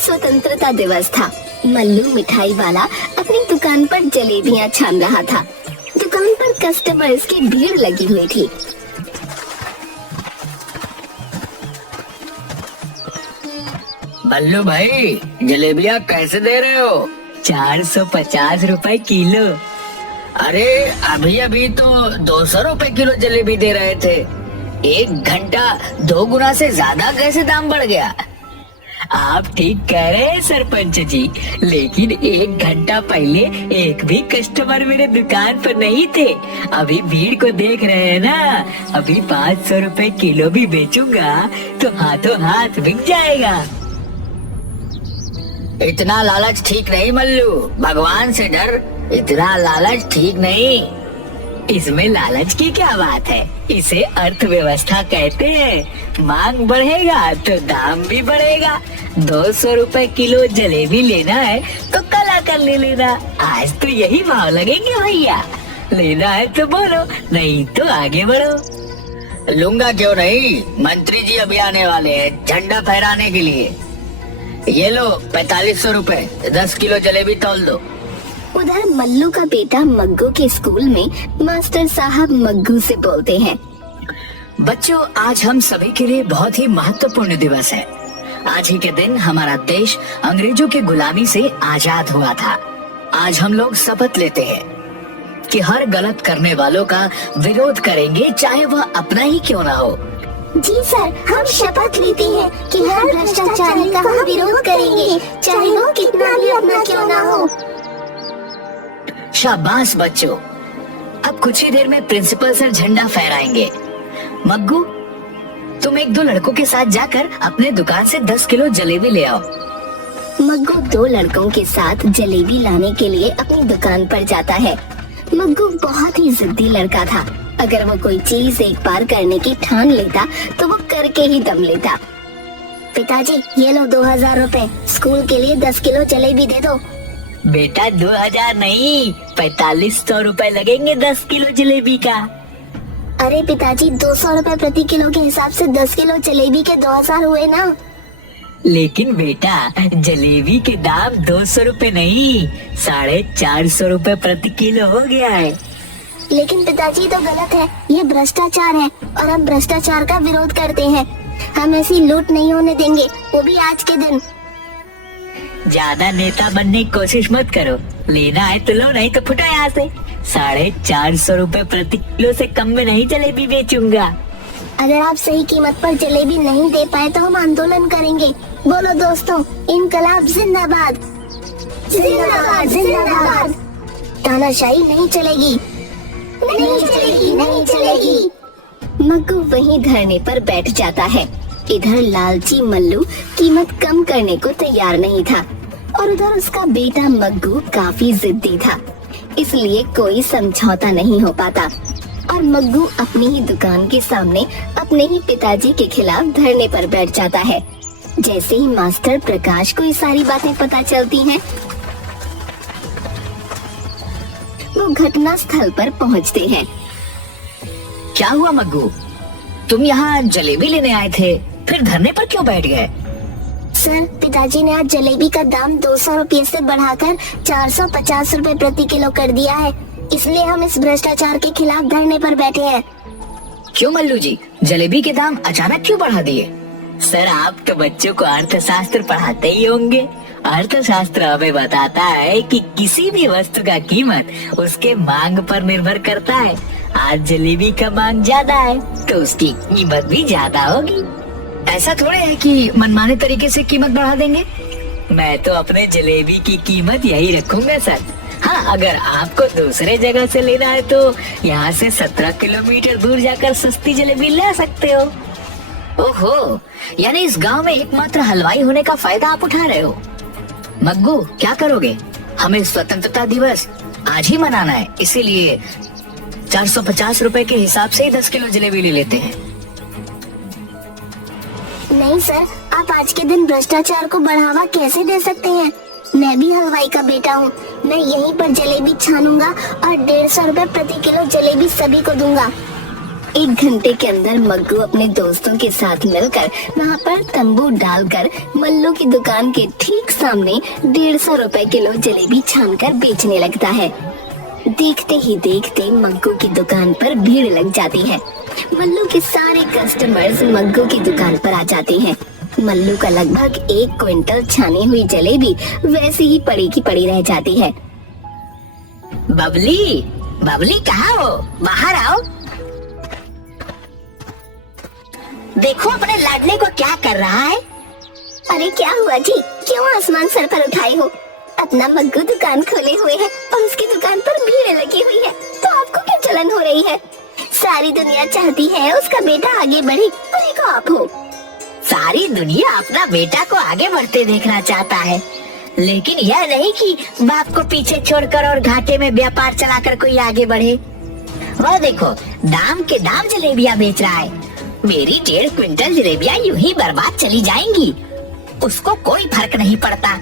स्वतंत्रता दिवस था। मल्लू मिठाई वाला अपनी दुकान पर जलेबियां छान रहा था। दुकान पर कस्टमर्स की भीड़ लगी हुई थी। मल्लू भाई, जलेबियाँ कैसे दे रहे हो? 450 रुपए किलो। अरे अभी अभी तो 200 रुपए किलो जलेबी दे रहे थे। 1 घंटा 2 गुना से ज्यादा कैसे दाम बढ़ गया? आप ठीक कह रहे हैं सरपंच जी, लेकिन 1 घंटा पहले एक भी कस्टमर मेरे दुकान पर नहीं थे। अभी भीड़ को देख रहे हैं ना, अभी 500 रुपए किलो भी बेचूंगा तो हाथों हाथ बिक जाएगा। इतना लालच ठीक नहीं मल्लू, भगवान से डर। इतना लालच ठीक नहीं। इसमें लालच की क्या बात है? इसे अर्थव्यवस्था कहते हैं। मांग बढ़ेगा तो दाम भी बढ़ेगा। 200 रुपए किलो जलेबी लेना है तो कल आकर ले लेना। आज तो यही भाव लगेंगे भैया। लेना है तो बोलो, नहीं तो आगे बढ़ो। लूंगा क्यों नहीं, मंत्री जी अभी आने वाले हैं झंडा फहराने के लिए। ये लो 4500 रुपए, 10 किलो जलेबी तौल दो। उधर मल्लू का बेटा मग्गू के स्कूल में मास्टर साहब मग्गू से बोलते हैं, बच्चों, आज हम सभी के लिए बहुत ही महत्वपूर्ण दिवस है। आज ही के दिन हमारा देश अंग्रेजों की गुलामी से आजाद हुआ था। आज हम लोग शपथ लेते हैं कि हर गलत करने वालों का विरोध करेंगे, चाहे वह अपना ही क्यों ना हो। जी सर, हम शपथ लेते हैं कि हर भ्रष्टाचारी का हम विरोध करेंगे, चाहे वो कितना भी अपना क्यों ना हो। शाबाश बच्चों, अब कुछ ही देर में प्रिंसिपल सर झंडा फहराएंगे। मग्गू, तुम 1-2 लड़कों के साथ जाकर अपने दुकान से 10 किलो जलेबी ले आओ। मग्गू 2 लड़कों के साथ जलेबी लाने के लिए अपनी दुकान पर जाता है। मग्गू बहुत ही जिद्दी लड़का था। अगर वो कोई चीज एक बार करने की ठान लेता तो वो करके ही दम लेता। पिताजी, ये लो 2000 रुपए, स्कूल के लिए 10 किलो जलेबी दे दो। बेटा 2000 नहीं, 4500 रुपए लगेंगे 10 किलो जलेबी का। अरे पिताजी, 200 रुपए प्रति किलो के हिसाब से 10 किलो जलेबी के 2000 हुए ना। लेकिन बेटा, जलेबी के दाम 200 रुपए नहीं, 450 रुपए प्रति किलो हो गया है। लेकिन पिताजी तो गलत है, ये भ्रष्टाचार है और हम भ्रष्टाचार का विरोध करते हैं। हम ऐसी लूट नहीं होने देंगे, वो भी आज के दिन। ज्यादा नेता बनने की कोशिश मत करो। लेना है तो लो, नहीं तो फुटा यहाँ से। 450 रुपए प्रति किलो से कम में नहीं जलेबी बेचूंगा। अगर आप सही कीमत पर जलेबी नहीं दे पाए तो हम आंदोलन करेंगे। बोलो दोस्तों, इनकलाब जिंदाबाद, जिंदाबाद, जिंदाबाद। तानाशाही नहीं चलेगी, नहीं चलेगी, नहीं चलेगी। मग्गू वहीं धरने पर बैठ जाता है। इधर लालची मल्लू कीमत कम करने को तैयार नहीं था और उधर उसका बेटा मग्गू काफी जिद्दी था, इसलिए कोई समझौता नहीं हो पाता और मग्गू अपनी ही दुकान के सामने अपने ही पिताजी के खिलाफ धरने पर बैठ जाता है। जैसे ही मास्टर प्रकाश को ये सारी बातें पता चलती हैं, वो घटना स्थल पर पहुंचते हैं। क्या हुआ मग्गू, तुम यहाँ जलेबी लेने आए थे, फिर धरने पर क्यों बैठ गए? सर, पिताजी ने आज जलेबी का दाम 200 रुपये से बढ़ाकर 450 रुपए प्रति किलो कर दिया है, इसलिए हम इस भ्रष्टाचार के खिलाफ धरने पर बैठे हैं। क्यों मल्लू जी, जलेबी के दाम अचानक क्यों बढ़ा दिए? सर, आप तो बच्चों को अर्थशास्त्र पढ़ाते ही होंगे। अर्थशास्त्र हमें बताता है कि किसी भी वस्तु का कीमत उसके मांग पर निर्भर करता है। आज जलेबी का मांग ज्यादा है तो उसकी कीमत भी ज्यादा होगी। ऐसा थोड़े है कि मनमाने तरीके से कीमत बढ़ा देंगे। मैं तो अपने जलेबी की कीमत यही रखूंगा सर। हाँ, अगर आपको दूसरे जगह से लेना है तो यहाँ से 17 किलोमीटर दूर जाकर सस्ती जलेबी ले सकते हो। ओहो, यानी इस गांव में एकमात्र हलवाई होने का फायदा आप उठा रहे हो। मग्गू, क्या करोगे? हमें स्वतंत्रता दिवस आज ही मनाना है, इसीलिए 450 रुपए के हिसाब से ही 10 किलो जलेबी ले लेते हैं। नहीं सर, आप आज के दिन भ्रष्टाचार को बढ़ावा कैसे दे सकते हैं? मैं भी हलवाई का बेटा हूँ। मैं यहीं पर जलेबी छानूंगा और 150 रुपए प्रति किलो जलेबी सभी को दूंगा। 1 घंटे के अंदर मग्गू अपने दोस्तों के साथ मिलकर वहाँ पर तंबू डालकर मल्लू की दुकान के ठीक सामने 150 रुपए किलो जलेबी छानकर बेचने लगता है। देखते ही देखते मग्गू की दुकान पर भीड़ लग जाती है। मल्लू के सारे कस्टमर्स मग्गू की दुकान पर आ जाते हैं। मल्लू का लगभग 1 क्विंटल छानी हुई जलेबी वैसे ही पड़ी की पड़ी रह जाती है। बबली, बबली कहाँ हो? बाहर आओ। देखो अपने लाडले को क्या कर रहा है। अरे क्या हुआ जी, क्यों आसमान सर पर उठाए हो? अपना मग्गू दुकान खोले हुए है और उसकी दुकान पर भीड़ लगी हुई है, तो आपको क्या जलन हो रही है? सारी दुनिया चाहती है उसका बेटा आगे बढ़े और एक आप हो। सारी दुनिया अपना बेटा को आगे बढ़ते देखना चाहता है, लेकिन यह नहीं कि बाप को पीछे छोड़कर और घाटे में व्यापार चलाकर कोई आगे बढ़े। वह देखो दाम के दाम जलेबियां बेच रहा है। मेरी 1.5 क्विंटल जलेबियां यूं ही बर्बाद चली जाएंगी, उसको कोई फर्क नहीं पड़ता।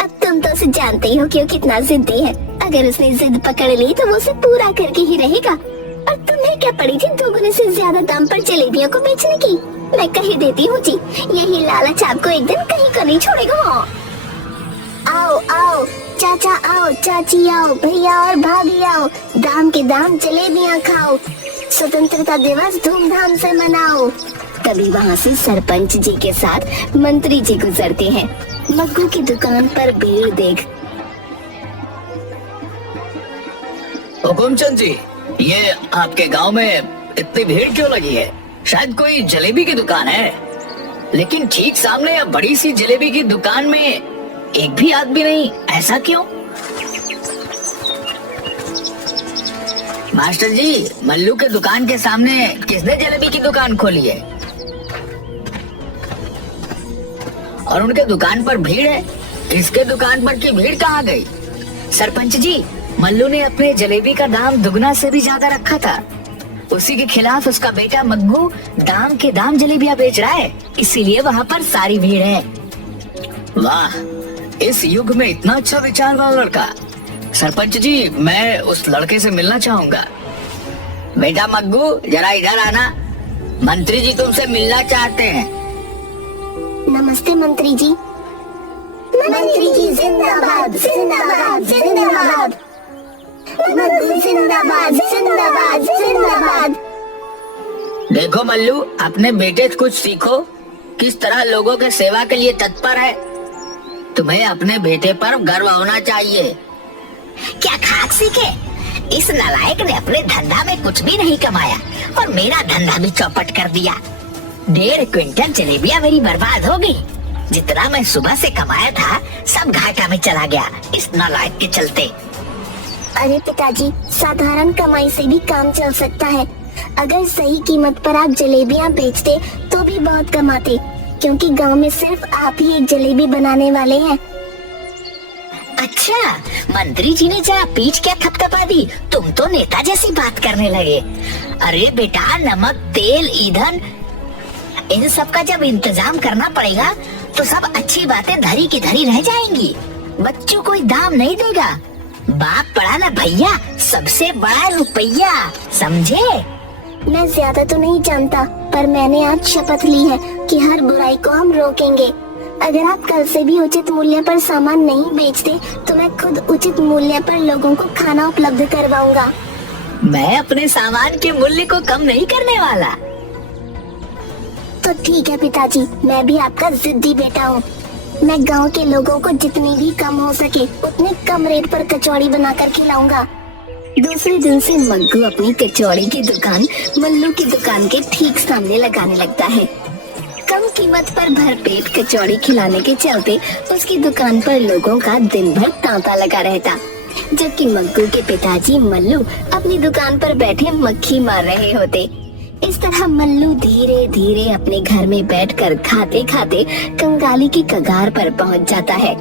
अब तुम तो उसे जानते ही हो कि वो कितना जिद्दी है। अगर उसने जिद पकड़ ली तो वो उसे पूरा करके ही रहेगा। और तुम्हें क्या पड़ी थी 2 गुने से ज्यादा दाम पर जलेबियों को बेचने की? मैं कह देती हूँ जी, यही लालच आपको एक दिन कहीं को नहीं छोड़ेगा। आओ आओ चाचा, आओ चाची, आओ भैया और भाभी, आओ दाम के दाम जलेबियाँ खाओ, स्वतंत्रता दिवस धूमधाम से मनाओ। तभी वहाँ से सरपंच जी के साथ मंत्री जी गुजरते हैं। मग्गू की दुकान पर भीड़ देख हुकुमचंद जी, ये आपके गांव में इतनी भीड़ क्यों लगी है? शायद कोई जलेबी की दुकान है, लेकिन ठीक सामने बड़ी सी जलेबी की दुकान में एक भी आदमी नहीं, ऐसा क्यों? मास्टर जी, मल्लू के दुकान के सामने किसने जलेबी की दुकान खोली है? और उनके दुकान पर भीड़ है, इसके दुकान पर की भीड़ कहाँ गई? सरपंच जी, मल्लू ने अपने जलेबी का दाम दुगना से भी ज्यादा रखा था। उसी के खिलाफ उसका बेटा मग्गू दाम के दाम जलेबियां बेच रहा है, इसीलिए वहाँ पर सारी भीड़ है। वाह, इस युग में इतना अच्छा विचार वाला लड़का। सरपंच जी, मैं उस लड़के से मिलना चाहूंगा। बेटा मग्गू, जरा इधर आना, मंत्री जी तुमसे मिलना चाहते हैं। नमस्ते मंत्री जी। मंत्री जी जिंदाबाद जिंदाबाद जिंदाबाद, मग्गू जिंदाबाद जिंदाबाद जिंदाबाद। देखो मल्लू, अपने बेटे से कुछ सीखो, किस तरह लोगों के सेवा के लिए तत्पर है। तुम्हें अपने बेटे पर गर्व होना चाहिए। क्या खाक सीखे? इस नालायक ने अपने धंधा में कुछ भी नहीं कमाया और मेरा धंधा भी चौपट कर दिया। 1.5 क्विंटल जलेबियां मेरी बर्बाद हो गई। जितना मैं सुबह से कमाया था सब घाटा में चला गया इस नालायक के चलते। अरे पिताजी, साधारण कमाई से भी काम चल सकता है। अगर सही कीमत पर आप जलेबियां बेचते तो भी बहुत कमाते, क्योंकि गांव में सिर्फ आप ही एक जलेबी बनाने वाले हैं। अच्छा, मंत्री जी ने जरा पीठ क्या थपथपा दी, तुम तो नेता जैसी बात करने लगे। अरे बेटा, नमक, तेल, ईंधन, इन सब का जब इंतजाम करना पड़ेगा तो सब अच्छी बातें धरी की धरी रह जाएंगी। बच्चों कोई दाम नहीं देगा। बाप पड़ा ना भैया, सबसे बड़ा रुपया, समझे? मैं ज्यादा तो नहीं जानता, पर मैंने आज शपथ ली है कि हर बुराई को हम रोकेंगे। अगर आप कल से भी उचित मूल्य पर सामान नहीं बेचते तो मैं खुद उचित मूल्य पर लोगों को खाना उपलब्ध करवाऊंगा। मैं अपने सामान के मूल्य को कम नहीं करने वाला। तो ठीक है पिताजी, मैं भी आपका जिद्दी बेटा हूँ। मैं गांव के लोगों को जितनी भी कम हो सके उतने कम रेट पर कचौड़ी बनाकर खिलाऊंगा। दूसरे दिन से मग्गू अपनी कचौड़ी की दुकान मल्लू की दुकान के ठीक सामने लगाने लगता है। कम कीमत पर भरपेट कचौड़ी खिलाने के चलते उसकी दुकान पर लोगों का दिन भर तांता लगा रहता, जबकि मग्गू के पिताजी मल्लू अपनी दुकान पर बैठे मक्खी मार रहे होते। इस तरह मल्लू धीरे धीरे अपने घर में बैठकर खाते खाते कंगाली की कगार पर पहुंच जाता है।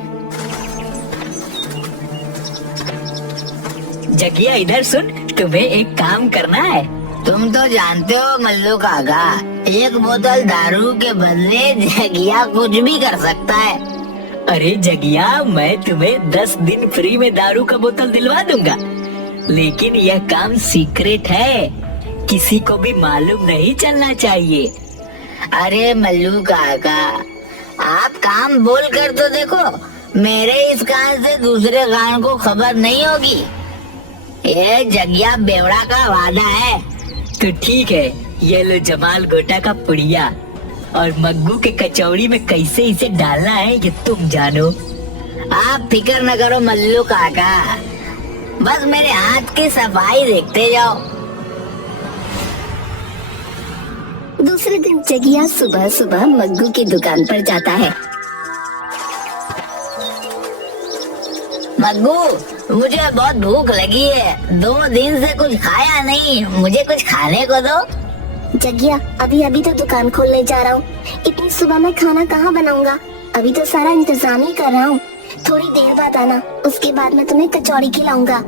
जगिया इधर सुन, तुम्हें एक काम करना है। तुम तो जानते हो मल्लू काका, एक बोतल दारू के बदले जगिया कुछ भी कर सकता है। अरे जगिया, मैं तुम्हें 10 दिन फ्री में दारू का बोतल दिलवा दूंगा, लेकिन यह काम सीक्रेट है। किसी को भी मालूम नहीं चलना चाहिए। अरे मल्लू काका, आप काम बोल कर तो देखो, मेरे इस कान से दूसरे कान को खबर नहीं होगी। ये जगिया बेवड़ा का वादा है। तो ठीक है, ये लो जमाल गोटा का पुड़िया, और मग्गू के कचौड़ी में कैसे इसे डालना है ये तुम जानो। आप फिक्र न करो मल्लू काका, बस मेरे हाथ की सफाई देखते जाओ। दूसरे दिन जगिया सुबह सुबह मग्गू की दुकान पर जाता है। मग्गू, मुझे बहुत भूख लगी है, 2 दिन से कुछ खाया नहीं, मुझे कुछ खाने को दो। जगिया, अभी अभी तो दुकान खोलने जा रहा हूँ, इतनी सुबह मैं खाना कहाँ बनाऊंगा? अभी तो सारा इंतजाम ही कर रहा हूँ। थोड़ी देर बाद आना, उसके बाद मैं तुम्हें कचौड़ी खिलाऊंगा।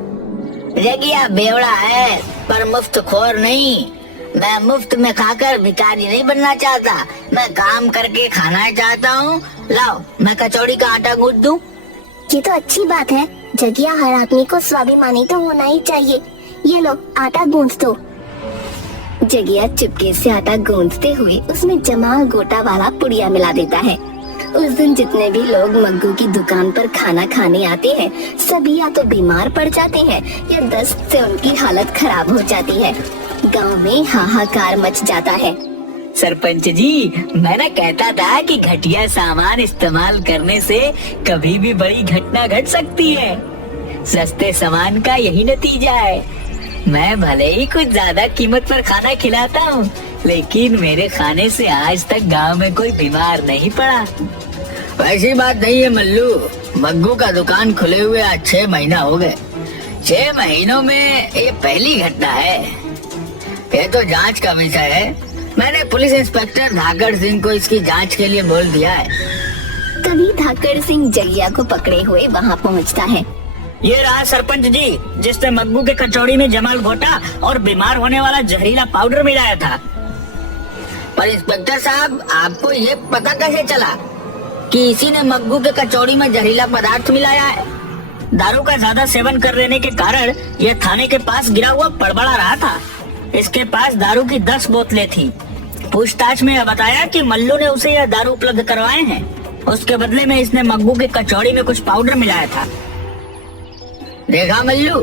जगिया बेवड़ा है पर मुफ्त खोर नहीं। मैं मुफ्त में खाकर भिखारी नहीं बनना चाहता, मैं काम करके खाना चाहता हूँ। लाओ, मैं कचौड़ी का आटा गूंथ दूं। ये तो अच्छी बात है जगिया, हर आदमी को स्वाभिमानी तो होना ही चाहिए। ये लो, आटा गूंथ दो। जगिया चुपके से आटा गूंथते हुए उसमें जमाल गोटा वाला पुड़िया मिला देता है। उस दिन जितने भी लोग मग्गू की दुकान पर खाना खाने आते हैं, सभी या तो बीमार पड़ जाते हैं या दस्त से उनकी हालत खराब हो जाती है। गांव में हाहाकार मच जाता है। सरपंच जी, मैं ना कहता था कि घटिया सामान इस्तेमाल करने से कभी भी बड़ी घटना घट सकती है। सस्ते सामान का यही नतीजा है। मैं भले ही कुछ ज्यादा कीमत पर खाना खिलाता हूँ, लेकिन मेरे खाने से आज तक गांव में कोई बीमार नहीं पड़ा। वैसी बात नहीं है मल्लू, मग्गू का दुकान खुले हुए आज 6 महीना हो गए। 6 महीनों में ये पहली घटना है। ये तो जांच का विषय है। मैंने पुलिस इंस्पेक्टर धाकड़ सिंह को इसकी जांच के लिए बोल दिया है। तभी धाकड़ सिंह जगिया को पकड़े हुए वहाँ पहुँचता है। ये रहा सरपंच जी, जिसने मग्गू के कचौड़ी में जमाल घोटा और बीमार होने वाला जहरीला पाउडर मिलाया था। पर इंस्पेक्टर साहब, आपको ये पता कैसे चला कि इसी ने मग्गू के कचौड़ी में जहरीला पदार्थ मिलाया है? दारू का ज्यादा सेवन कर लेने के कारण यह थाने के पास गिरा हुआ बड़बड़ा रहा था। इसके पास दारू की 10 बोतलें थी। पूछताछ में यह बताया कि मल्लू ने उसे यह दारू उपलब्ध करवाए हैं। उसके बदले में इसने मग्गू के कचौड़ी में कुछ पाउडर मिलाया था। देखा मल्लू,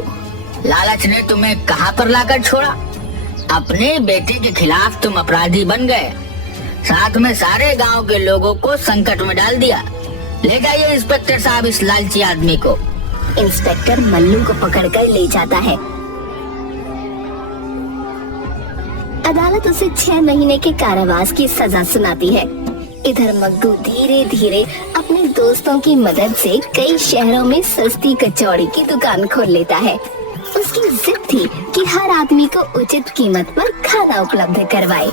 लालच ने तुम्हें कहाँ पर लाकर छोड़ा। अपने बेटे के खिलाफ तुम अपराधी बन गए, साथ में सारे गांव के लोगों को संकट में डाल दिया। ले जाइए इंस्पेक्टर साहब इस लालची आदमी को। इंस्पेक्टर मल्लू को पकड़कर ले जाता है। अदालत उसे 6 महीने के कारावास की सजा सुनाती है। इधर मग्गू धीरे धीरे अपने दोस्तों की मदद से कई शहरों में सस्ती कचौड़ी की दुकान खोल लेता है। उसकी जिद थी कि हर आदमी को उचित कीमत पर खाना उपलब्ध करवाए।